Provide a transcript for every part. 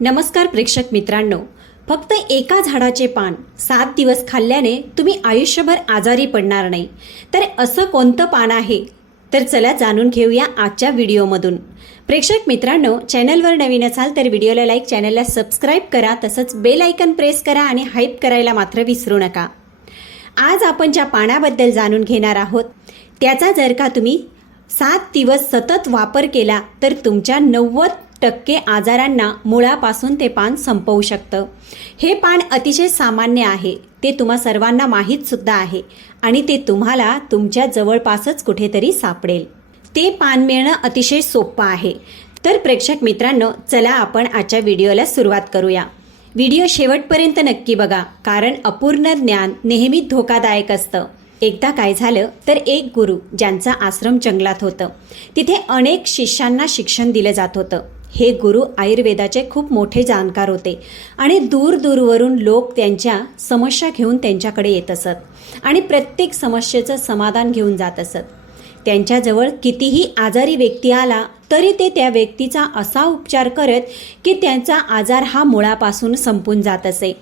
नमस्कार प्रेक्षक मित्रांनो, फक्त एका झाडाचे पान 7 दिवस खाल्ल्याने तुम्ही आयुष्यभर आजारी पडणार नाही. तर असं कोणतं पान आहे? तर चला जाणून घेऊया आजच्या व्हिडिओमधून. प्रेक्षक मित्रांनो, चॅनलवर नवीन असाल तर व्हिडिओला लाईक, चॅनलला सबस्क्राईब करा, तसंच बेल आयकन प्रेस करा आणि हाईप करायला मात्र विसरू नका. आज आपण ज्या पानाबद्दल जाणून घेणार आहोत त्याचा जर का तुम्ही 7 दिवस सतत वापर केला तर तुमच्या 90% आजारांना मुळापासून ते पान संपवू शकतं. हे पान अतिशय सामान्य आहे, ते तुम्हा सर्वांना माहीत सुद्धा आहे आणि ते तुम्हाला तुमच्या जवळपासच कुठेतरी सापडेल. ते पान मिळणं अतिशय सोपं आहे. तर प्रेक्षक मित्रांनो, चला आपण आजच्या व्हिडिओला सुरुवात करूया. व्हिडिओ शेवटपर्यंत नक्की बघा, कारण अपूर्ण ज्ञान नेहमी धोकादायक असतं. एकदा काय झालं तर एक गुरु ज्यांचा आश्रम जंगलात होतं, तिथे अनेक शिष्यांना शिक्षण दिलं जात होतं. हे गुरु आयुर्वेदाचे खूप मोठे जाणकार होते आणि दूरवरून लोक त्यांच्या समस्या घेऊन त्यांच्याकडे येत असत आणि प्रत्येक समस्येचं समाधान घेऊन जात असत. त्यांच्याजवळ कितीही आजारी व्यक्ती आला तरी ते त्या व्यक्तीचा असा उपचार करत की त्यांचा आजार हा मुळापासून संपून जात असे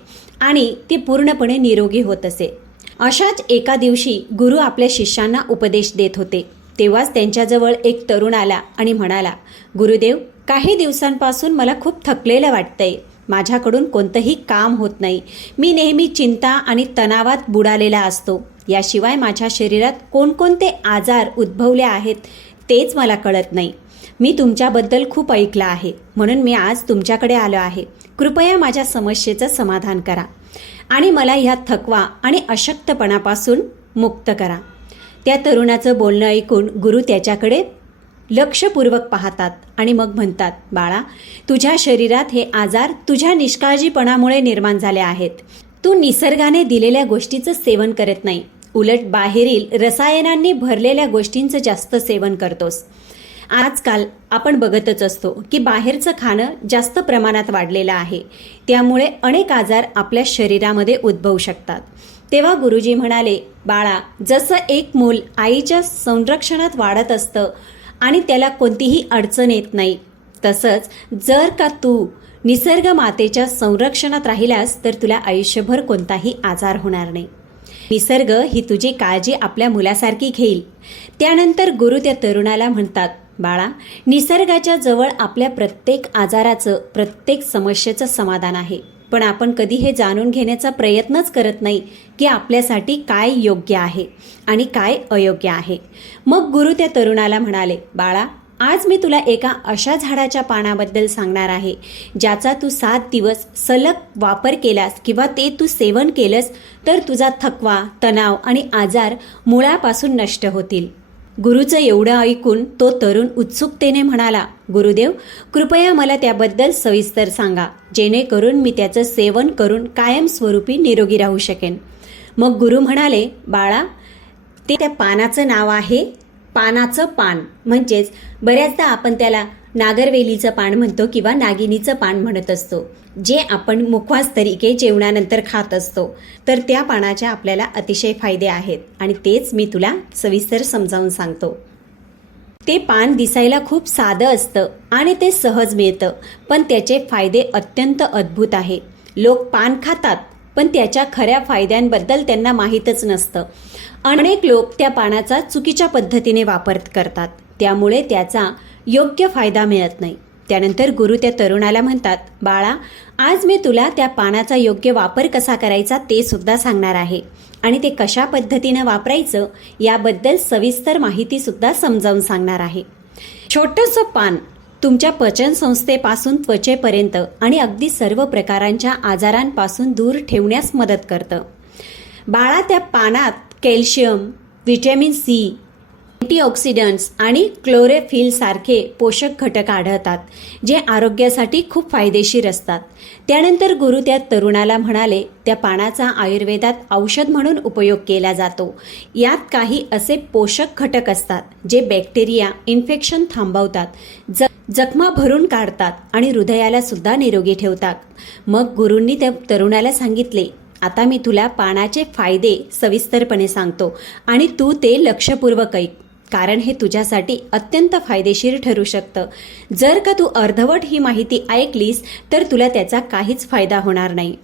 आणि ते पूर्णपणे निरोगी होत असे. अशाच एका दिवशी गुरु आपल्या शिष्यांना उपदेश देत होते. तेव्हाच त्यांच्याजवळ एक तरुण आला आणि म्हणाला, गुरुदेव, काही दिवसांपासून मला खूप थकलेलं वाटतंय. माझ्याकडून कोणतंही काम होत नाही. मी नेहमी चिंता आणि तणावात बुडालेला असतो. याशिवाय माझ्या शरीरात कोणकोणते आजार उद्भवले आहेत तेच मला कळत नाही. मी तुमच्याबद्दल खूप ऐकलं आहे, म्हणून मी आज तुमच्याकडे आलो आहे. कृपया माझ्या समस्येचं समाधान करा आणि मला ह्या थकवा आणि अशक्तपणापासून मुक्त करा. त्या तरुणाचं बोलणं ऐकून गुरु त्याच्याकडे लक्षपूर्वक पाहतात आणि मग म्हणतात, बाळा, तुझ्या शरीरात हे आजार तुझ्या निष्काळजीपणामुळे निर्माण झाले आहेत. तू निसर्गाने दिलेल्या गोष्टीचं सेवन करत नाही, उलट बाहेरील रसायनांनी भरलेल्या गोष्टींचं जास्त सेवन करतोस. आजकाल आपण बघतच असतो की बाहेरचं खाणं जास्त प्रमाणात वाढलेलं आहे, त्यामुळे अनेक आजार आपल्या शरीरामध्ये उद्भवू शकतात. तेव्हा गुरुजी म्हणाले, बाळा, जसं एक मूल आईच्या संरक्षणात वाढत असतं आणि त्याला कोणतीही अडचण येत नाही, तसंच जर का तू निसर्ग मातेच्या संरक्षणात राहिलास तर तुला आयुष्यभर कोणताही आजार होणार नाही. निसर्ग ही तुझी काळजी आपल्या मुलासारखी घेईल. त्यानंतर गुरु त्या तरुणाला म्हणतात, बाळा, निसर्गाच्या जवळ आपल्या प्रत्येक आजाराचं, प्रत्येक समस्येचं समाधान आहे. पण आपण कधी हे जाणून घेण्याचा प्रयत्नच करत नाही की आपल्यासाठी काय योग्य आहे आणि काय अयोग्य आहे. मग गुरु त्या तरुणाला म्हणाले, बाळा, आज मी तुला एका अशा झाडाच्या पानाबद्दल सांगणार आहे ज्याचा तू 7 दिवस सलग वापर केलास किंवा ते तू सेवन केलंस तर तुझा थकवा, तणाव आणि आजार मुळापासून नष्ट होतील. गुरुचं एवढं ऐकून तो तरुण उत्सुकतेने म्हणाला, गुरुदेव, कृपया मला त्याबद्दल सविस्तर सांगा, जेणेकरून मी त्याचं सेवन करून कायमस्वरूपी निरोगी राहू शकेन. मग गुरु म्हणाले, बाळा, त्या पानाचं नाव आहे पानाचं पान. म्हणजेच बऱ्याचदा आपण त्याला नागरवेलीचं पान म्हणतो किंवा नागिनीचं पान म्हणत असतो, जे आपण मुखवास तरीके जेवणानंतर खात असतो. तर त्या पानाच्या आपल्याला अतिशय फायदे आहेत आणि तेच मी तुला सविस्तर समजावून सांगतो. ते पान दिसायला खूप साधं असतं आणि ते सहज मिळतं, पण त्याचे फायदे अत्यंत अद्भुत आहे. लोक पान खातात पण त्याच्या खऱ्या फायद्यांबद्दल त्यांना माहीतच नसतं. अनेक लोक त्या पानाचा चुकीच्या पद्धतीने वापर करतात, त्यामुळे त्याचा योग्य फायदा मिळत नाही. त्यानंतर गुरु त्या तरुणाला म्हणतात, बाळा, आज मी तुला त्या पानाचा योग्य वापर कसा करायचा ते सुद्धा सांगणार आहे आणि ते कशा पद्धतीनं वापरायचं याबद्दल सविस्तर माहिती सुद्धा समजावून सांगणार आहे. छोटंसं पान तुमच्या पचनसंस्थेपासून त्वचेपर्यंत आणि अगदी सर्व प्रकारांच्या आजारांपासून दूर ठेवण्यास मदत करतं. बाळा, त्या पानात कॅल्शियम, व्हिटॅमिन सी, अँटीऑक्सिडंट्स आणि क्लोरोफिल सारखे पोषक घटक आढळतात, जे आरोग्यासाठी खूप फायदेशीर असतात. त्यानंतर गुरु त्या तरुणाला म्हणाले, त्या पानाचा आयुर्वेदात औषध म्हणून उपयोग केला जातो. यात काही असे पोषक घटक असतात जे बॅक्टेरिया इन्फेक्शन थांबवतात, जखमा भरून काढतात आणि हृदयाला सुद्धा निरोगी ठेवतात. मग गुरूंनी त्या तरुणाला सांगितले, आता मी तुला पानाचे फायदे सविस्तरपणे सांगतो आणि तू ते लक्षपूर्वक ऐक, कारण हे तुझ्यासाठी अत्यंत फायदेशीर ठरू शकतं. जर का तू अर्धवट ही माहिती ऐकलीस तर तुला त्याचा काहीच फायदा होणार नाही.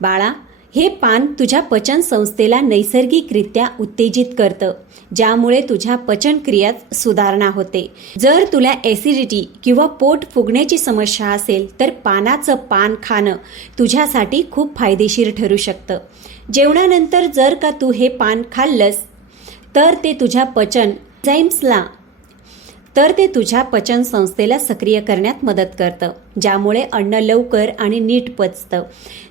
बाळा, हे पान तुझ्या पचन संस्थेला नैसर्गिकरित्या उत्तेजित करतं, ज्यामुळे तुझ्या पचनक्रियात सुधारणा होते. जर तुला ॲसिडिटी किंवा पोट फुगण्याची समस्या असेल तर पानाचं पान खाणं तुझ्यासाठी खूप फायदेशीर ठरू शकतं. जेवणानंतर जर का तू हे पान खाल्लंस तर ते तुझ्या पचन संस्थेला सक्रिय करण्यात मदत करतं, ज्यामुळे अन्न लवकर आणि नीट पचतं.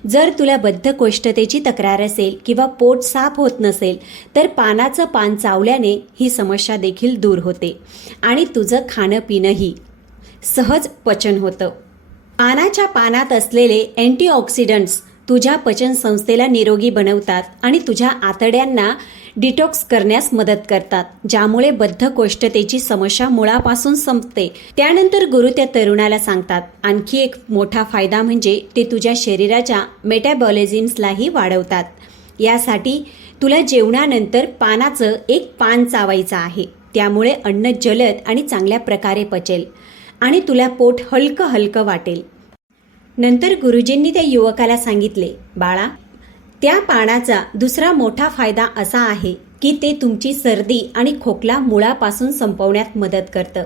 जर तुला बद्धकोष्ठतेची तक्रार असेल किंवा पोट साफ होत नसेल तर पानाचं पान चावल्याने ही समस्या देखील दूर होते आणि तुझं खाणं पिणंही सहज पचन होतं. पानाच्या पानात असलेले अँटीऑक्सिडंट्स तुझ्या पचन संस्थेला निरोगी बनवतात आणि तुझ्या आतड्यांना डिटॉक्स करण्यास मदत करतात, ज्यामुळे बद्धकोष्ठतेची समस्या मुळापासून संपते. त्यानंतर गुरु त्या तरुणाला सांगतात, आणखी एक मोठा फायदा म्हणजे ते तुझ्या शरीराच्या मेटाबॉलिझम्सलाही वाढवतात. यासाठी तुला जेवणानंतर पानाचं एक पान चावायचं आहे. त्यामुळे अन्न जलद आणि चांगल्या प्रकारे पचेल आणि तुला पोट हलकं हलकं वाटेल. नंतर गुरुजींनी त्या युवकाला सांगितले, बाळा, त्या पानाचा दुसरा मोठा फायदा असा आहे की ते तुमची सर्दी आणि खोकला मुळापासून संपवण्यात मदत करतं.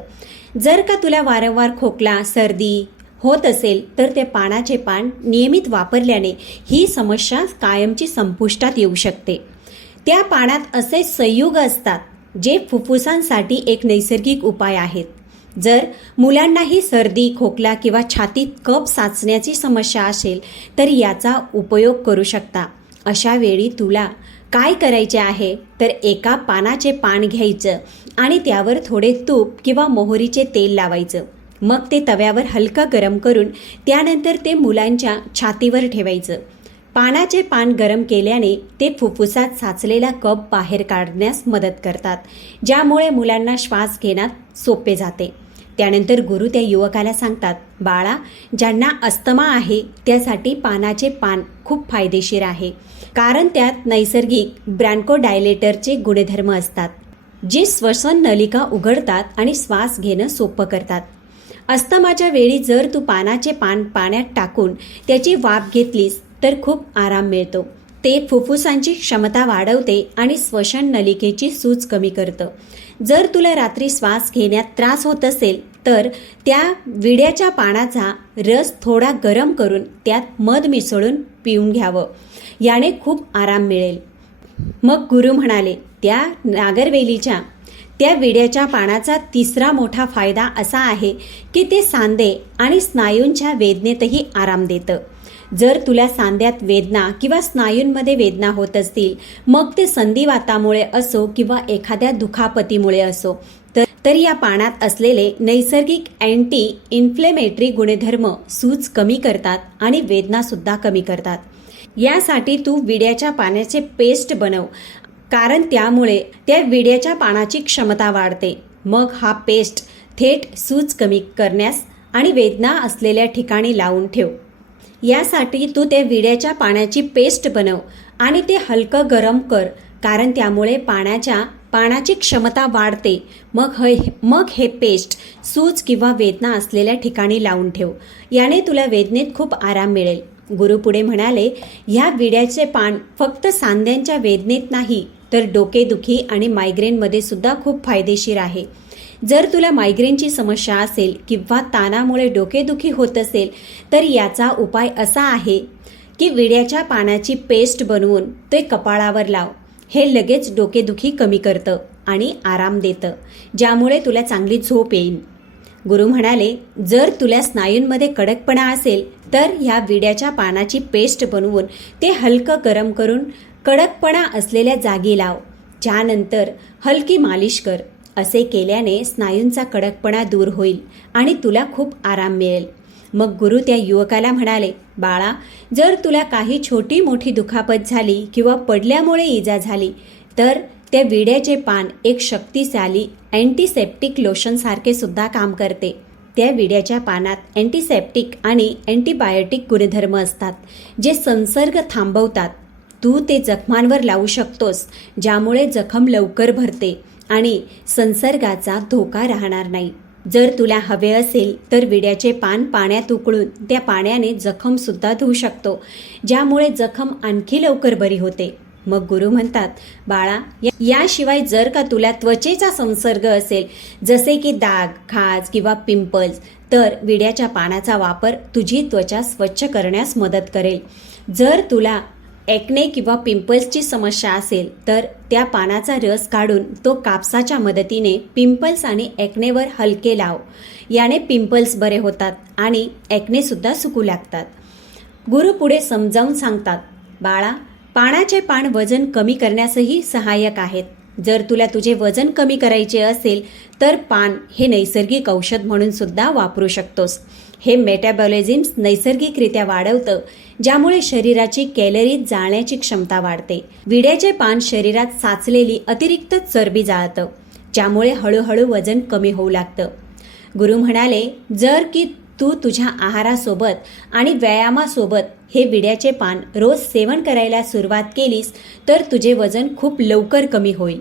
जर का तुला वारंवार खोकला, सर्दी होत असेल तर ते पानाचे पान नियमित वापरल्याने ही समस्या कायमची संपुष्टात येऊ शकते. त्या पानात असे संयुग असतात जे फुफ्फुसांसाठी एक नैसर्गिक उपाय आहेत. जर मुलांनाही सर्दी, खोकला किंवा छातीत कफ साचण्याची समस्या असेल तर याचा उपयोग करू शकता. अशा वेळी तुला काय करायचे आहे तर एका पानाचे पान घ्यायचं आणि त्यावर थोडे तूप किंवा मोहरीचे तेल लावायचं. मग ते तव्यावर हलकं गरम करून त्यानंतर ते मुलांच्या छातीवर ठेवायचं. पानाचे पान गरम केल्याने ते फुफ्फुसात साचलेला कफ बाहेर काढण्यास मदत करतात, ज्यामुळे मुलांना श्वास घेण्यात सोपे जाते. त्यानंतर गुरु त्या युवकाला सांगतात, बाळा, ज्यांना अस्थमा आहे त्यासाठी पानाचे पान खूप फायदेशीर आहे, कारण त्यात नैसर्गिक ब्रँकोडायलेटरचे गुणधर्म असतात, जे श्वसन नलिका उघडतात आणि श्वास घेणं सोपं करतात. अस्थमाच्या वेळी जर तू पानाचे पान पाण्यात टाकून त्याची वाफ घेतलीस तर खूप आराम मिळतो. ते फुफ्फुसांची क्षमता वाढवते आणि श्वसन नलिकेची सूज कमी करतं. जर तुला रात्री श्वास घेण्यात त्रास होत असेल तर त्या विड्याच्या पानाचा रस थोडा गरम करून त्यात मध मिसळून पिऊन घ्यावं. याने खूप आराम मिळेल. मग गुरु म्हणाले, त्या नागरवेलीच्या त्या विड्याच्या पानाचा तिसरा मोठा फायदा असा आहे की ते सांधे आणि स्नायूंच्या वेदनेतही आराम देतं. जर तुला सांध्यात वेदना किंवा स्नायूंमध्ये वेदना होत असतील, मग ते संधिवातामुळे असो किंवा एखाद्या दुखापतीमुळे असो, तर या पानात असलेले नैसर्गिक अँटी इन्फ्लेमेटरी गुणधर्म सूज कमी करतात आणि वेदनासुद्धा कमी करतात. यासाठी तू विड्याच्या पानाचे पेस्ट बनव, कारण त्यामुळे त्या विड्याच्या पानाची क्षमता वाढते. मग हा पेस्ट थेट सूज कमी करण्यास आणि वेदना असलेल्या ठिकाणी लावून ठेव. यासाठी तू त्या विड्याच्या पाण्याची पेस्ट बनव आणि ते हलकं गरम कर, कारण त्यामुळे पानाची क्षमता वाढते. मग हे पेस्ट सूज किंवा वेदना असलेल्या ठिकाणी लावून ठेव. याने तुला वेदनेत खूप आराम मिळेल. गुरु पुढे म्हणाले, ह्या विड्याचे पान फक्त सांध्यांच्या वेदनेत नाही तर डोकेदुखी आणि मायग्रेनमध्ये सुद्धा खूप फायदेशीर आहे. जर तुला मायग्रेनची समस्या असेल किंवा ताणामुळे डोकेदुखी होत असेल तर याचा उपाय असा आहे की विड्याच्या पानाची पेस्ट बनवून ते कपाळावर लाव. हे लगेच डोकेदुखी कमी करतं आणि आराम देतं, ज्यामुळे तुला चांगली झोप येईल. गुरु म्हणाले, जर तुला स्नायूंमध्ये कडकपणा असेल तर ह्या विड्याच्या पानाची पेस्ट बनवून ते हलकं गरम करून कडकपणा असलेल्या जागी लाव. त्यानंतर हलकी मालिश कर. असे केल्याने स्नायूंचा कडकपणा दूर होईल आणि तुला खूप आराम मिळेल. मग गुरु त्या युवकाला म्हणाले, बाळा, जर तुला काही छोटी मोठी दुखापत झाली किंवा पडल्यामुळे इजा झाली तर त्या विड्याचे पान एक शक्तिशाली अँटीसेप्टिक लोशनसारखे सुद्धा काम करते. त्या विड्याच्या पानात अँटीसेप्टिक आणि अँटीबायोटिक गुणधर्म असतात, जे संसर्ग थांबवतात. तू ते जखमांवर लावू शकतोस, ज्यामुळे जखम लवकर भरते आणि संसर्गाचा धोका राहणार नाही. जर तुला हवे असेल तर विड्याचे पान पाण्यात उकळून त्या पाण्याने जखम सुद्धा धुवू शकतो, ज्यामुळे जखम आणखी लवकर बरी होते. मग गुरु म्हणतात, बाळा, याशिवाय जर का तुला त्वचेचा संसर्ग असेल, जसे की डाग, खाज किंवा पिंपल्स, तर विड्याच्या पानाचा वापर तुझी त्वचा स्वच्छ करण्यास मदत करेल. जर तुला एक्ने किंवा पिंपल्सची समस्या असेल तर त्या पानाचा रस काढून तो कापसाच्या मदतीने पिंपल्स आणि एक्नेवर हलके लाव. याने पिंपल्स बरे होतात आणि एक्ने सुद्धा सुकू लागतात. गुरु पुढे समजावून सांगतात, बाळा, पानाचे पान वजन कमी करण्यासही सहाय्यक आहेत. जर तुला तुझे वजन कमी करायचे असेल तर पान हे नैसर्गिक औषध म्हणून सुद्धा वापरू शकतोस. हे मेटाबॉलिझम नैसर्गिकरित्या वाढवतं, ज्यामुळे शरीराची कॅलरीज जाळण्याची क्षमता वाढते. विड्याचे पान शरीरात साचलेली अतिरिक्त चरबी जाळतं, ज्यामुळे हळूहळू वजन कमी होऊ लागतं. गुरु म्हणाले, जर की तू तुझ्या आहारासोबत आणि व्यायामासोबत हे विड्याचे पान रोज सेवन करायला सुरुवात केलीस तर तुझे वजन खूप लवकर कमी होईल.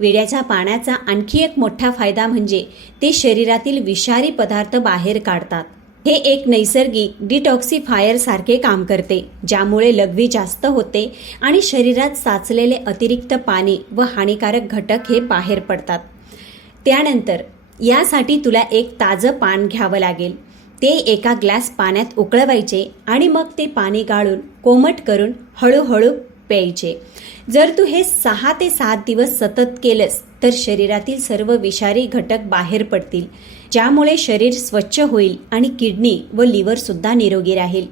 विड्याच्या पानाचा आणखी एक मोठा फायदा म्हणजे ते शरीरातील विषारी पदार्थ बाहेर काढतात. हे एक नैसर्गिक डिटॉक्सिफायर सारखे काम करते, ज्यामुळे लघवी जास्त होते आणि शरीरात साचलेले अतिरिक्त पाणी व हानिकारक घटक हे बाहेर पडतात. त्यानंतर यासाठी तुला एक ताजं पान घ्यावं लागेल. ते एका ग्लास पाण्यात उकळवायचे आणि मग ते पाणी गाळून कोमट करून हळूहळू प्यायचे. जर तू हे 6 ते 7 दिवस सतत केलंस तर शरीरातील सर्व विषारी घटक बाहेर पडतील, ज्यामुळे शरीर स्वच्छ होईल आणि किडनी व लिव्हर सुद्धा निरोगी राहील.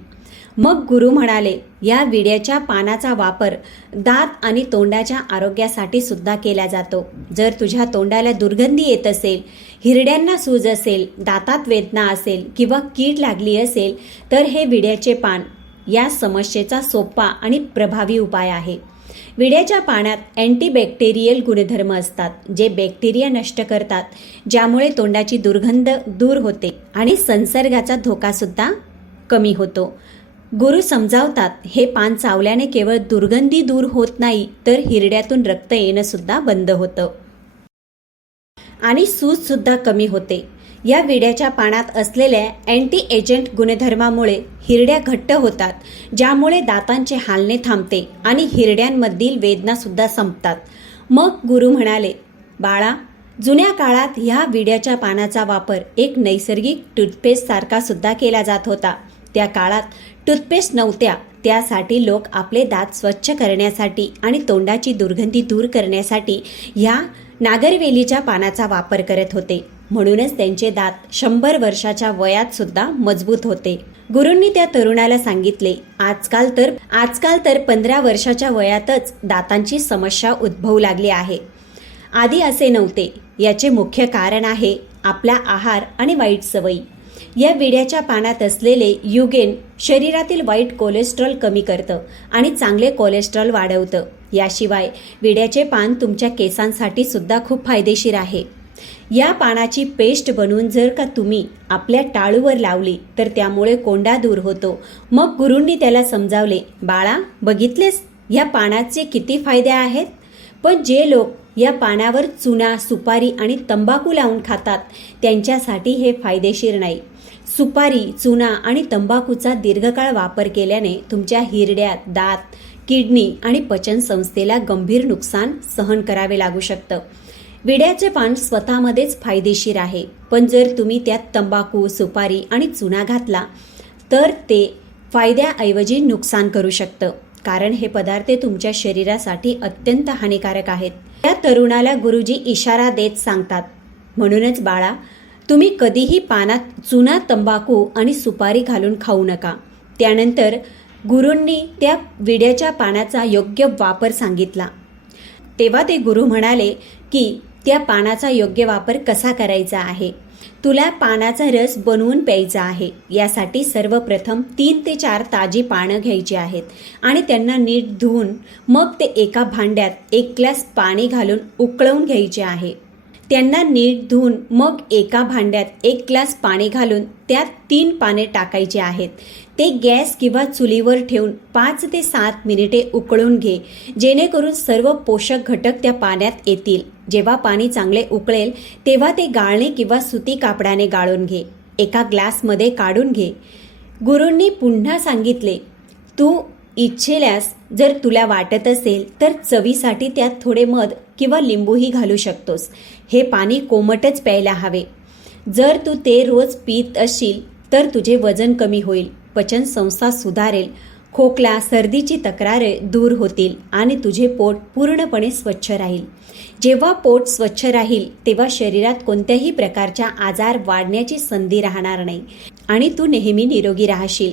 मग गुरु म्हणाले, या विड्याच्या पानाचा वापर दात आणि तोंडाच्या आरोग्यासाठी सुद्धा केला जातो. जर तुझ्या तोंडाला दुर्गंधी येत असेल, हिरड्यांना सूज असेल, दातात वेदना असेल किंवा कीड लागली असेल तर हे विड्याचे पान या समस्येचा सोपा आणि प्रभावी उपाय आहे. विड्याच्या पानात अँटीबॅक्टेरियल गुणधर्म असतात, जे बॅक्टेरिया नष्ट करतात, ज्यामुळे तोंडाची दुर्गंध दूर होते आणि संसर्गाचा धोका सुद्धा कमी होतो. गुरु समजावतात, हे पान चावल्याने केवळ दुर्गंधी दूर होत नाही तर हिरड्यातून रक्त येणं सुद्धा बंद होतं आणि सूज सुद्धा कमी होते. या विड्याच्या पानात असलेल्या अँटी एजंट गुणधर्मामुळे हिरड्या घट्ट होतात, ज्यामुळे दातांचे हालणे थांबते आणि हिरड्यांमधील वेदना सुद्धा संपतात. मग गुरु म्हणाले, बाळा, जुन्या काळात ह्या विड्याच्या पानाचा वापर एक नैसर्गिक टूथपेस्ट सारखा सुद्धा केला जात होता. त्या काळात टूथपेस्ट नव्हत्या, त्यासाठी लोक आपले दात स्वच्छ करण्यासाठी आणि तोंडाची दुर्गंधी दूर करण्यासाठी ह्या नागरवेलीच्या पानाचा वापर करत होते. म्हणूनच त्यांचे दात 100 वर्षाच्या वयात सुद्धा मजबूत होते. गुरूंनी त्या तरुणाला सांगितले, आजकाल तर 15 वर्षाच्या वयातच दातांची समस्या उद्भवू लागली आहे. आधी असे नव्हते. याचे मुख्य कारण आहे आपला आहार आणि वाईट सवयी. या विड्याच्या पानात असलेले युगेन शरीरातील वाईट कोलेस्ट्रॉल कमी करतं आणि चांगले कोलेस्ट्रॉल वाढवतं. याशिवाय विड्याचे पान तुमच्या केसांसाठी सुद्धा खूप फायदेशीर आहे. या पानाची पेस्ट बनवून जर का तुम्ही आपल्या टाळूवर लावली तर त्यामुळे कोंडा दूर होतो. मग गुरूंनी त्याला समजावले, बाळा, बघितलेस या पानाचे किती फायदे आहेत. पण जे लोक या पानावर चुना, सुपारी आणि तंबाखू लावून खातात त्यांच्यासाठी हे फायदेशीर नाही. सुपारी, चुना आणि तंबाखूचा दीर्घकाळ वापर केल्याने तुमच्या हिरड्यात, दात, किडनी आणि पचन संस्थेला गंभीर नुकसान सहन करावे लागू शकतं. विड्याचे पान स्वतःमध्येच फायदेशीर आहे, पण जर तुम्ही त्यात तंबाखू, सुपारी आणि चुना घातला तर ते फायद्याऐवजी नुकसान करू शकतं, कारण हे पदार्थ तुमच्या शरीरासाठी अत्यंत हानिकारक आहेत. त्या तरुणाला गुरुजी इशारा देत सांगतात, म्हणूनच बाळा, तुम्ही कधीही पानात चुना, तंबाखू आणि सुपारी घालून खाऊ नका. त्यानंतर गुरूंनी त्या विड्याच्या पानाचा योग्य वापर सांगितला. तेव्हा ते गुरु म्हणाले की त्या पानाचा योग्य वापर कसा करायचा आहे. तुला पानाचा रस बनवून प्यायचा आहे. यासाठी सर्वप्रथम 3 ते 4 ताजी पानं घ्यायची आहेत आणि त्यांना नीट धुवून मग ते एका भांड्यात 1 ग्लास पाणी घालून उकळवून घ्यायचे आहे. त्यांना नीट धुवून मग एका भांड्यात 1 ग्लास पाणी घालून त्यात 3 पाने टाकायचे आहेत. ते गॅस किंवा चुलीवर ठेवून 5 ते 7 मिनिटे उकळून घे, जेणेकरून सर्व पोषक घटक त्या पाण्यात येतील. जेव्हा पाणी चांगले उकळेल तेव्हा ते गाळणे किंवा सुती कापडाने गाळून घे. एका ग्लासमध्ये काढून घे. गुरूंनी पुन्हा सांगितले, तू इच्छेल्यास जर तुला वाटत असेल तर चवीसाठी त्यात थोडे मध किंवा लिंबूही घालू शकतोस. हे पाणी कोमटच प्यायला हवे. जर तू ते रोज पीत असशील तर तुझे वजन कमी होईल, पचनसंस्था सुधारेल, खोकला सर्दीची तक्रारे दूर होतील आणि तुझे पोट पूर्णपणे स्वच्छ राहील. जेव्हा पोट स्वच्छ राहील तेव्हा शरीरात कोणत्याही प्रकारच्या आजार वाढण्याची संधी राहणार नाही आणि तू नेहमी निरोगी राहशील.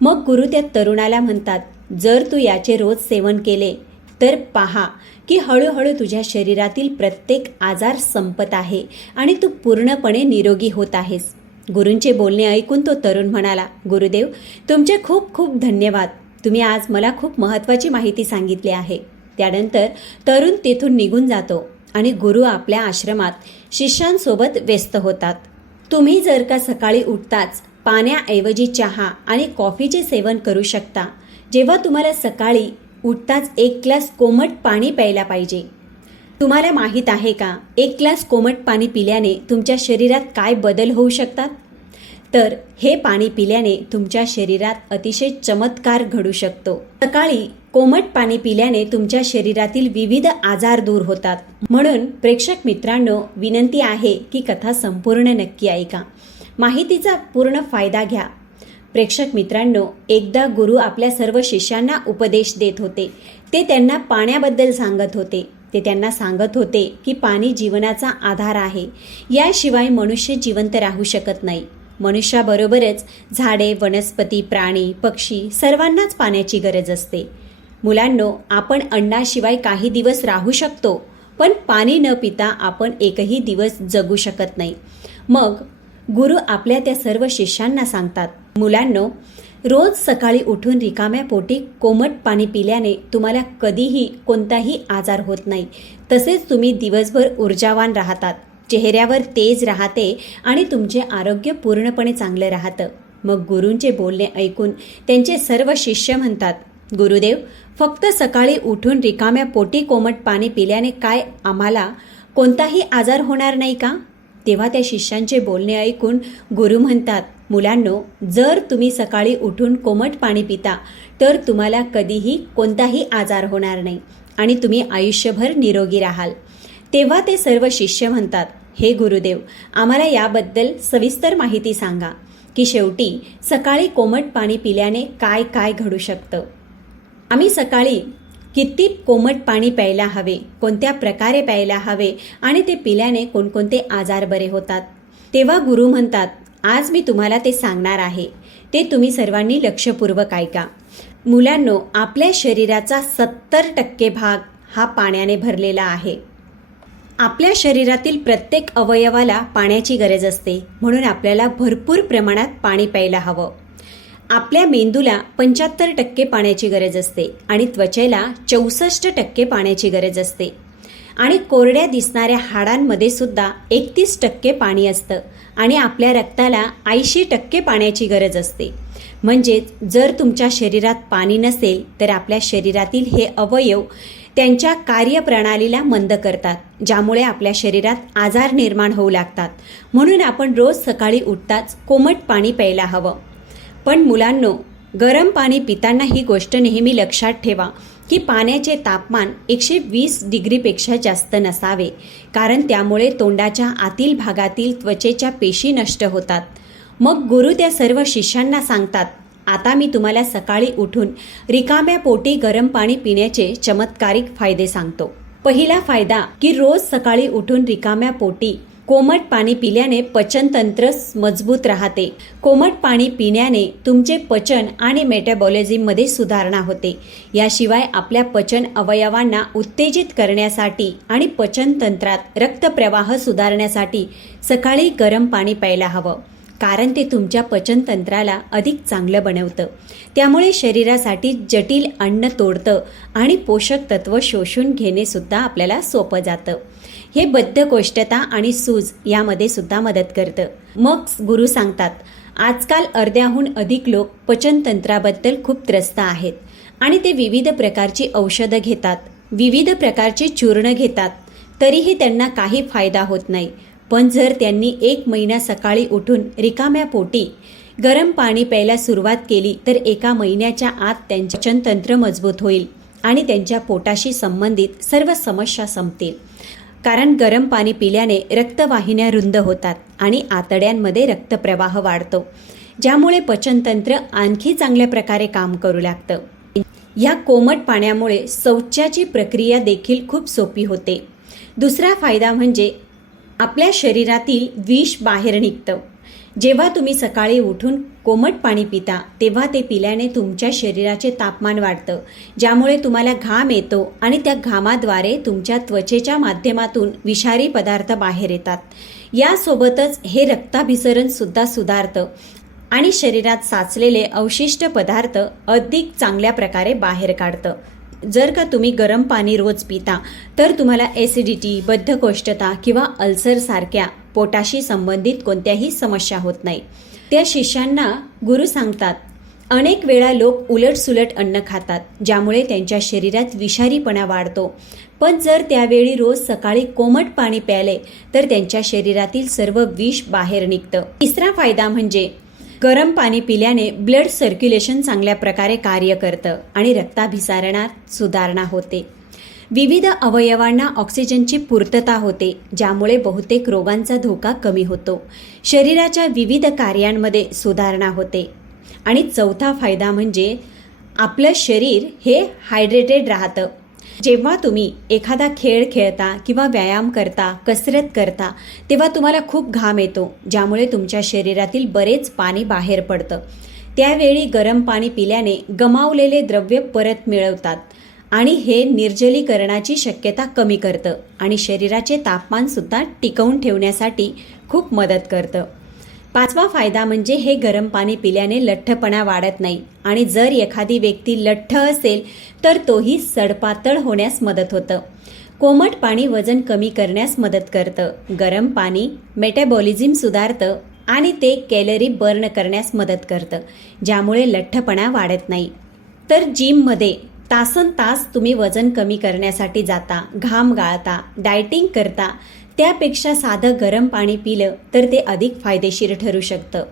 मग गुरु त्या तरुणाला म्हणतात, जर तू याचे रोज सेवन केले तर पहा की हळूहळू तुझ्या शरीरातील प्रत्येक आजार संपत आहे आणि तू पूर्णपणे निरोगी होत आहेस. गुरूंचे बोलणे ऐकून तो तरुण म्हणाला, गुरुदेव, तुमचे खूप खूप धन्यवाद. तुम्ही आज मला खूप महत्त्वाची माहिती सांगितली आहे. त्यानंतर तरुण तेथून निघून जातो आणि गुरु आपल्या आश्रमात शिष्यांसोबत व्यस्त होतात. तुम्ही जर का सकाळी उठताच पाण्याऐवजी चहा आणि कॉफीचे सेवन करू शकता. जेव्हा तुम्हाला सकाळी उठताच 1 ग्लास कोमट पाणी प्यायला पाहिजे. तुम्हाला माहीत आहे का 1 ग्लास कोमट पाणी पिल्याने तुमच्या शरीरात काय बदल होऊ शकतात? तर हे पाणी पिल्याने तुमच्या शरीरात अतिशय चमत्कार घडू शकतो. सकाळी कोमट पाणी पिल्याने तुमच्या शरीरातील विविध आजार दूर होतात. म्हणून प्रेक्षक मित्रांनो, विनंती आहे की कथा संपूर्ण नक्की ऐका. माहितीचा पूर्ण फायदा घ्या. प्रेक्षक मित्रांनो, एकदा गुरु आपल्या सर्व शिष्यांना उपदेश देत होते. ते त्यांना पाण्याबद्दल सांगत होते. ते त्यांना सांगत होते की पाणी जीवनाचा आधार आहे. याशिवाय मनुष्य जिवंत राहू शकत नाही. मनुष्याबरोबरच झाडे, वनस्पती, प्राणी, पक्षी सर्वांनाच पाण्याची गरज असते. मुलांनो, आपण अन्नाशिवाय काही दिवस राहू शकतो, पण पाणी न पिता आपण एकही दिवस जगू शकत नाही. मग गुरु आपल्या त्या सर्व शिष्यांना सांगतात, मुलांनो, रोज सकाळी उठून रिकाम्या पोटी कोमट पाणी पिल्याने तुम्हाला कधीही कोणताही आजार होत नाही. तसेच तुम्ही दिवसभर ऊर्जावान राहतात, चेहऱ्यावर तेज राहते आणि तुमचे आरोग्य पूर्णपणे चांगले राहतं. मग गुरूंचे बोलणे ऐकून त्यांचे सर्व शिष्य म्हणतात, गुरुदेव, फक्त सकाळी उठून रिकाम्या पोटी कोमट पाणी पिल्याने काय आम्हाला कोणताही आजार होणार नाही का? तेव्हा त्या शिष्यांचे बोलणे ऐकून गुरु म्हणतात, मुलांनो, जर तुम्ही सकाळी उठून कोमट पाणी पिता तर तुम्हाला कधीही कोणताही आजार होणार नाही आणि तुम्ही आयुष्यभर निरोगी राहाल. तेव्हा ते सर्व शिष्य म्हणतात, हे गुरुदेव, आम्हाला याबद्दल सविस्तर माहिती सांगा की शेवटी सकाळी कोमट पाणी पिल्याने काय काय घडू शकतं. आम्ही सकाळी किती कोमट पाणी प्यायला हवे, कोणत्या प्रकारे प्यायला हवे आणि ते पिल्याने कोणकोणते आजार बरे होतात. तेव्हा गुरु म्हणतात, आज मी तुम्हाला ते सांगणार आहे. ते तुम्ही सर्वांनी लक्षपूर्वक ऐका. मुलांनो, आपल्या शरीराचा 70% भाग हा पाण्याने भरलेला आहे. आपल्या शरीरातील प्रत्येक अवयवाला पाण्याची गरज असते, म्हणून आपल्याला भरपूर प्रमाणात पाणी प्यायला हवं. आपल्या मेंदूला 75% पाण्याची गरज असते आणि त्वचेला 64% पाण्याची गरज असते आणि कोरड्या दिसणाऱ्या हाडांमध्ये सुद्धा 31% पाणी असतं आणि आपल्या रक्ताला 80% पाण्याची गरज असते. म्हणजेच जर तुमच्या शरीरात पाणी नसेल तर आपल्या शरीरातील हे अवयव त्यांच्या कार्यप्रणालीला मंद करतात, ज्यामुळे आपल्या शरीरात आजार निर्माण होऊ लागतात. म्हणून आपण रोज सकाळी उठताच कोमट पाणी प्यायला हवं. पण मुलांनो, गरम पाणी पिताना ही गोष्ट नेहमी लक्षात ठेवा की पाण्याचे तापमान 120 डिग्रीपेक्षा जास्त नसावे, कारण त्यामुळे तोंडाच्या आतील भागातील त्वचेच्या पेशी नष्ट होतात. मग गुरु त्या सर्व शिष्यांना सांगतात, आता मी तुम्हाला सकाळी उठून रिकाम्या पोटी गरम पाणी पिण्याचे चमत्कारिक फायदे सांगतो. पहिला फायदा की रोज सकाळी उठून रिकाम्या पोटी कोमट पाणी पिल्याने पचनतंत्र मजबूत राहते. कोमट पाणी पिण्याने तुमचे पचन आणि मेटाबॉलिझममध्ये सुधारणा होते. याशिवाय आपल्या पचन अवयवांना उत्तेजित करण्यासाठी आणि पचनतंत्रात रक्तप्रवाह सुधारण्यासाठी सकाळी गरम पाणी प्यायला हवं, कारण ते तुमच्या पचनतंत्राला अधिक चांगलं बनवतं. त्यामुळे शरीरासाठी जटिल अन्न तोडतं आणि पोषक तत्व शोषून घेणे सुद्धा आपल्याला सोपं जातं. हे बद्धकोष्ठता आणि सूज यामध्ये सुद्धा मदत करतं. मग गुरु सांगतात, आजकाल अर्ध्याहून अधिक लोक पचनतंत्राबद्दल खूप त्रस्त आहेत आणि ते विविध प्रकारची औषधं घेतात, विविध प्रकारचे चूर्ण घेतात, तरीही त्यांना काही फायदा होत नाही. पण जर त्यांनी 1 महिना सकाळी उठून रिकाम्या पोटी गरम पाणी प्यायला सुरुवात केली तर 1 महिन्याच्या आत त्यांचे पचनतंत्र मजबूत होईल आणि त्यांच्या पोटाशी संबंधित सर्व समस्या संपतील. कारण गरम पाणी पिल्याने रक्तवाहिन्या रुंद होतात आणि आतड्यांमध्ये रक्तप्रवाह वाढतो, ज्यामुळे पचनतंत्र आणखी चांगल्या प्रकारे काम करू लागतं. या कोमट पाण्यामुळे शौचाची प्रक्रिया देखील खूप सोपी होते. दुसरा फायदा म्हणजे आपल्या शरीरातील विष बाहेर निघतं. जेव्हा तुम्ही सकाळी उठून कोमट पाणी पिता तेव्हा ते पिल्याने तुमच्या शरीराचे तापमान वाढतं, ज्यामुळे तुम्हाला घाम येतो आणि त्या घामाद्वारे तुमच्या त्वचेच्या माध्यमातून विषारी पदार्थ बाहेर येतात. यासोबतच हे रक्ताभिसरण सुद्धा सुधारतं आणि शरीरात साचलेले अवशिष्ट पदार्थ अधिक चांगल्या प्रकारे बाहेर काढतं. जर का तुम्ही गरम पाणी रोज पिता तर तुम्हाला ॲसिडिटी, बद्धकोष्ठता किंवा अल्सरसारख्या पोटाशी संबंधित कोणत्याही समस्या होत नाही. त्या शिष्यांना गुरु सांगतात, अनेक वेळा लोक उलटसुलट अन्न खातात, ज्यामुळे त्यांच्या शरीरात विषारीपणा वाढतो. पण जर त्यावेळी रोज सकाळी कोमट पाणी प्यायले तर त्यांच्या शरीरातील सर्व विष बाहेर निघतं. तिसरा फायदा म्हणजे गरम पाणी पिल्याने ब्लड सर्क्युलेशन चांगल्या प्रकारे कार्य करतं आणि रक्ताभिसरणात सुधारणा होते. विविध अवयवांना ऑक्सिजनची पूर्तता होते, ज्यामुळे बहुतेक रोगांचा धोका कमी होतो. शरीराच्या विविध कार्यांमध्ये सुधारणा होते. आणि चौथा फायदा म्हणजे आपलं शरीर हे हायड्रेटेड राहतं. जेव्हा तुम्ही एखादा खेळ खेळता किंवा व्यायाम करता, कसरत करता, तेव्हा तुम्हाला खूप घाम येतो, ज्यामुळे तुमच्या शरीरातील बरेच पाणी बाहेर पडतं. त्यावेळी गरम पाणी पिल्याने गमावलेले द्रव्य परत मिळवतात आणि हे निर्जलीकरणाची शक्यता कमी करतं आणि शरीराचे तापमानसुद्धा टिकवून ठेवण्यासाठी खूप मदत करतं. पाचवा फायदा म्हणजे हे गरम पाणी पिल्याने लठ्ठपणा वाढत नाही आणि जर एखादी व्यक्ती लठ्ठ असेल तर तोही सडपातळ होण्यास मदत होतं. कोमट पाणी वजन कमी करण्यास मदत करतं. गरम पाणी मेटाबॉलिझम सुधारतं आणि ते कॅलरी बर्न करण्यास मदत करतं, ज्यामुळे लठ्ठपणा वाढत नाही. तर जिममध्ये तासनतास तुम्ही वजन कमी करण्यासाठी जाता, घाम गाळता, डायटिंग करता, त्यापेक्षा साधं गरम पाणी पिलं तर ते अधिक फायदेशीर ठरू शकतं.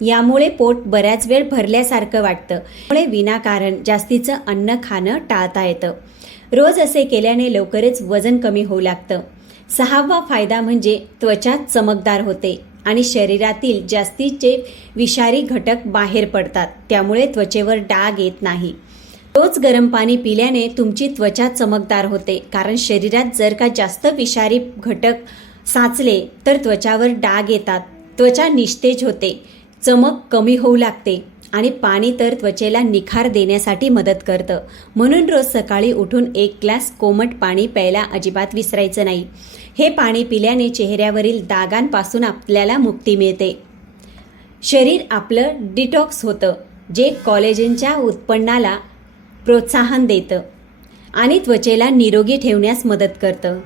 यामुळे पोट बऱ्याच वेळ भरल्यासारखं वाटतं, त्यामुळे विनाकारण जास्तीचं अन्न खाणं टाळता येतं. रोज असे केल्याने लवकरच वजन कमी होऊ लागतं. सहावा फायदा म्हणजे त्वचा चमकदार होते आणि शरीरातील जास्तीचे विषारी घटक बाहेर पडतात, त्यामुळे त्वचेवर डाग येत नाही. रोज गरम पाणी पिल्याने तुमची त्वचा चमकदार होते, कारण शरीरात जर का जास्त विषारी घटक साचले तर त्वचावर डाग येतात, त्वचा निस्तेज होते, चमक कमी होऊ लागते आणि पाणी तर त्वचेला निखार देण्यासाठी मदत करतं. म्हणून रोज सकाळी उठून 1 ग्लास कोमट पाणी प्यायला अजिबात विसरायचं नाही. हे पाणी पिल्याने चेहऱ्यावरील डागांपासून आपल्याला मुक्ती मिळते. शरीर आपलं डिटॉक्स होतं, जे कोलेजनच्या उत्पन्नाला प्रोत्साहन देतं आणि त्वचेला निरोगी ठेवण्यास मदत करतं.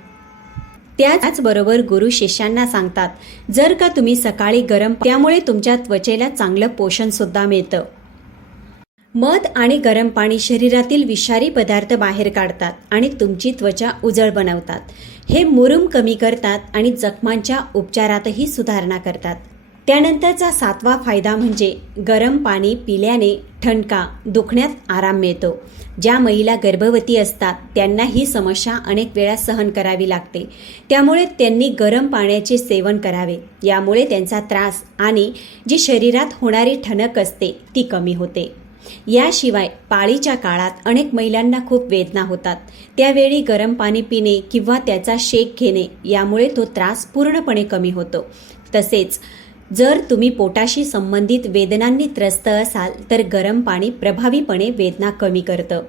त्याचबरोबर गुरु शिष्यांना सांगतात, जर का तुम्ही सकाळी त्यामुळे तुमच्या त्वचेला चांगलं पोषण सुद्धा मिळतं. मध आणि गरम पाणी शरीरातील विषारी पदार्थ बाहेर काढतात आणि तुमची त्वचा उजळ बनवतात. हे मुरूम कमी करतात आणि जखमांच्या उपचारातही सुधारणा करतात. त्यानंतरचा 7वा फायदा म्हणजे गरम पाणी पिल्याने ठणका, दुखण्यात आराम मिळतो. ज्या महिला गर्भवती असतात त्यांना ही समस्या अनेक वेळा सहन करावी लागते, त्यामुळे त्यांनी गरम पाण्याचे सेवन करावे. यामुळे त्यांचा त्रास आणि जी शरीरात होणारी ठणक असते ती कमी होते. याशिवाय पाळीच्या काळात अनेक महिलांना खूप वेदना होतात, त्यावेळी गरम पाणी पिणे किंवा त्याचा शेक घेणे यामुळे तो त्रास पूर्णपणे कमी होतो. तसेच जर तुम्ही पोटाशी संबंधित वेदनांनी त्रस्त असाल तर गरम पाणी प्रभावीपणे वेदना कमी करतं.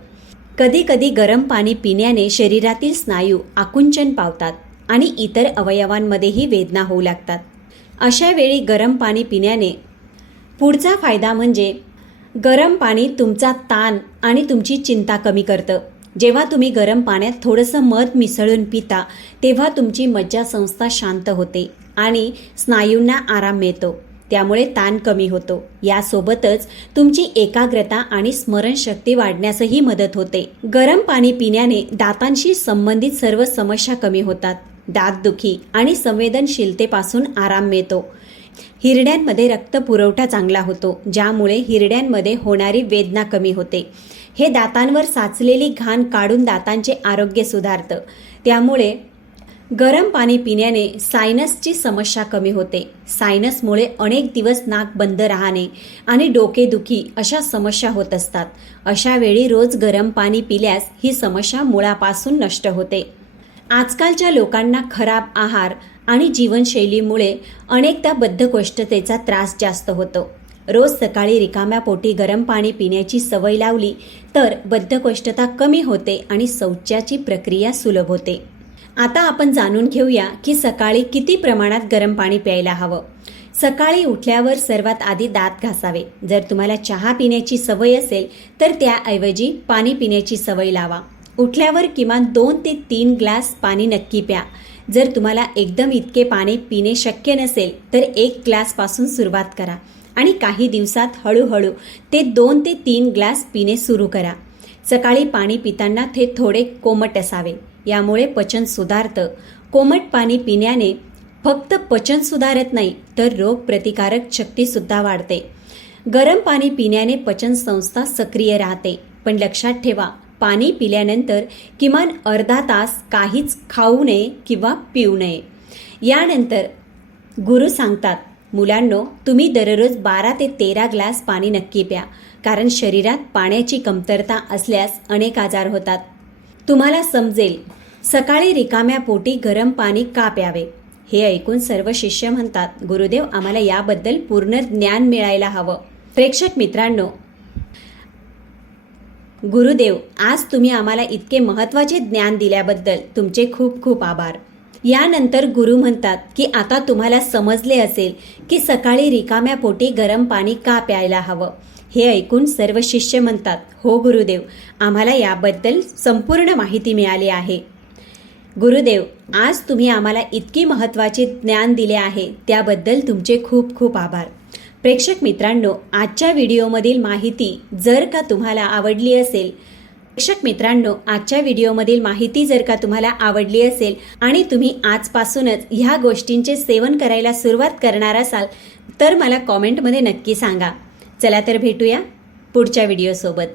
कधीकधी गरम पाणी पिण्याने शरीरातील स्नायू आकुंचन पावतात आणि इतर अवयवांमध्येही वेदना होऊ लागतात. अशा वेळी गरम पाणी पिण्याने पुढचा फायदा म्हणजे गरम पाणी तुमचा ताण आणि तुमची चिंता कमी करतं. जेव्हा तुम्ही गरम पाण्यात थोडंसं मध मिसळून पिता तेव्हा तुमची मज्जासंस्था शांत होते आणि स्नायूंना आराम मिळतो, त्यामुळे ताण कमी होतो. यासोबतच तुमची एकाग्रता आणि स्मरणशक्ती वाढण्यासही मदत होते. गरम पाणी पिण्याने दातांशी संबंधित सर्व समस्या कमी होतात. दातदुखी आणि संवेदनशीलतेपासून आराम मिळतो. हिरड्यांमध्ये रक्तपुरवठा चांगला होतो, ज्यामुळे हिरड्यांमध्ये होणारी वेदना कमी होते. हे दातांवर साचलेली घाण काढून दातांचे आरोग्य सुधारतं. त्यामुळे गरम पाणी पिण्याने सायनसची समस्या कमी होते. सायनसमुळे अनेक दिवस नाक बंद राहणे आणि डोकेदुखी अशा समस्या होत असतात. अशा वेळी रोज गरम पाणी पिल्यास ही समस्या मुळापासून नष्ट होते. आजकालच्या लोकांना खराब आहार आणि जीवनशैलीमुळे अनेकदा बद्धकोष्ठतेचा त्रास जास्त होतो. रोज सकाळी रिकाम्या पोटी गरम पाणी पिण्याची सवय लावली तर बद्धकोष्ठता कमी होते आणि शौचाची प्रक्रिया सुलभ होते. आता आपण जाणून घेऊया की सकाळी किती प्रमाणात गरम पाणी प्यायला हवं. सकाळी उठल्यावर सर्वात आधी दात घासावे. जर तुम्हाला चहा पिण्याची सवय असेल तर त्याऐवजी पाणी पिण्याची सवय लावा. उठल्यावर किमान 2 ते 3 ग्लास पाणी नक्की प्या. जर तुम्हाला एकदम इतके पाणी पिणे शक्य नसेल तर 1 ग्लासपासून सुरुवात करा आणि काही दिवसात हळूहळू ते 2 ते 3 ग्लास पिणे सुरू करा. सकाळी पाणी पिताना ते थोडे कोमट असावे, यामुळे पचन सुधारतं. कोमट पाणी पिण्याने फक्त पचन सुधारत नाही तर रोगप्रतिकारक शक्तीसुद्धा वाढते. गरम पाणी पिण्याने पचनसंस्था सक्रिय राहते. पण लक्षात ठेवा, पाणी पिल्यानंतर किमान अर्धा तास काहीच खाऊ नये किंवा पिऊ नये. यानंतर गुरु सांगतात, मुलांनो, तुम्ही दररोज 12 ते 13 ग्लास पाणी नक्की प्या, कारण शरीरात पाण्याची कमतरता असल्यास अनेक आजार होतात. तुम्हाला समजेल, सकाळी रिकाम्या पोटी गरम पाणी का प्यावे. हे ऐकून सर्व शिष्य म्हणतात, गुरुदेव, आम्हाला याबद्दल पूर्ण ज्ञान मिळायला हवं. प्रेक्षक मित्रांनो, गुरुदेव, आज तुम्ही आम्हाला इतके महत्त्वाचे ज्ञान दिल्याबद्दल तुमचे खूप खूप आभार. यानंतर गुरु म्हणतात की आता तुम्हाला समजले असेल की सकाळी रिकाम्या पोटी गरम पाणी का प्यायला हवं. हे ऐकून सर्व शिष्य म्हणतात, हो गुरुदेव, आम्हाला याबद्दल संपूर्ण माहिती मिळाली आहे. गुरुदेव, आज तुम्ही आम्हाला इतकी महत्त्वाचे ज्ञान दिले आहे त्याबद्दल तुमचे खूप खूप आभार. प्रेक्षक मित्रांनो, आजच्या व्हिडिओमधील माहिती जर का तुम्हाला आवडली असेल आणि तुम्ही आजपासूनच ह्या गोष्टींचे सेवन करायला सुरुवात करणार असाल तर मला कॉमेंटमध्ये नक्की सांगा. चला तर भेटूया पुढच्या व्हिडिओसोबत.